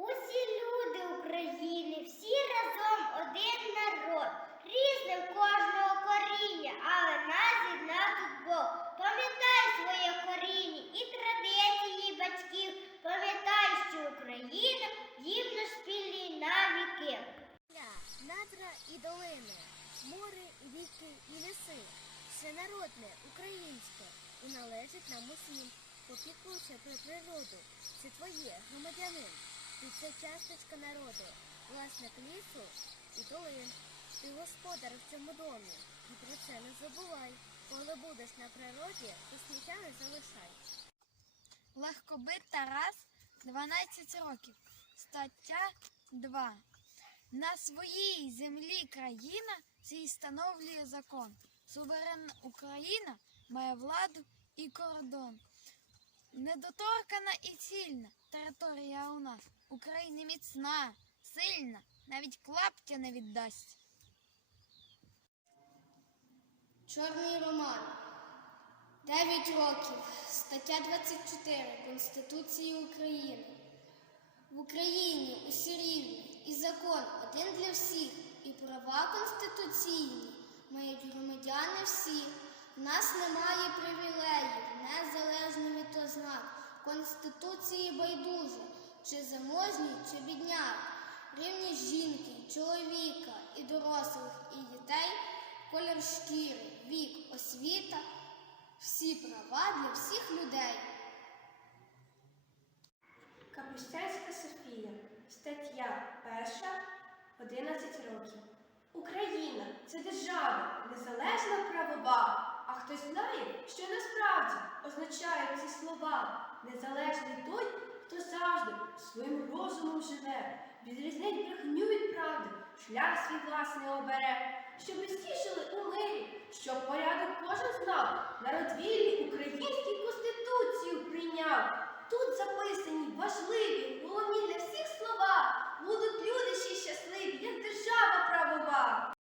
Усі люди України, всі разом один народ, різним кожного коріння, але нас єднав тут Бог. Пам'ятай своє коріння і традиції батьків, пам'ятай, що Україна спільний на віки. Надра і долини, море і ріки і ліси, все народне, українське і належить нам усім. Попікуйся про природу, це твоє, громадянин. Ти це часточка народу, власник лісу і долин. Ти господар в цьому домі. І про це не забувай. Коли будеш на природі, то сміття не залишай. Легкобит Тарас, 12 років. Стаття 2. На своїй землі країна цій встановлює закон. Суверенна Україна має владу і кордон. Недоторкана і цільна територія у нас. Україна міцна, сильна, навіть клаптя не віддасть. Чорний роман. 9 років. Стаття 24 Конституції України. В Україні усі рівні і закон один для всіх, і права конституційні мають громадяни всі. В нас немає привілеїв, незалежно. Конституції байдуже, чи заможній, чи бідняк. Рівні жінки, чоловіка і дорослих, і дітей, колір шкіри, вік, освіта, всі права для всіх людей. Капустянська Софія, стаття 1, 11 років. Україна це держава, незалежна правова. Насправді означають ці слова. Незалежний той, хто завжди своїм розумом живе, відрізнить брехню від правди, шлях свій власний обере, щоб усі жили у мирі, щоб порядок кожен знав, народ вільний українській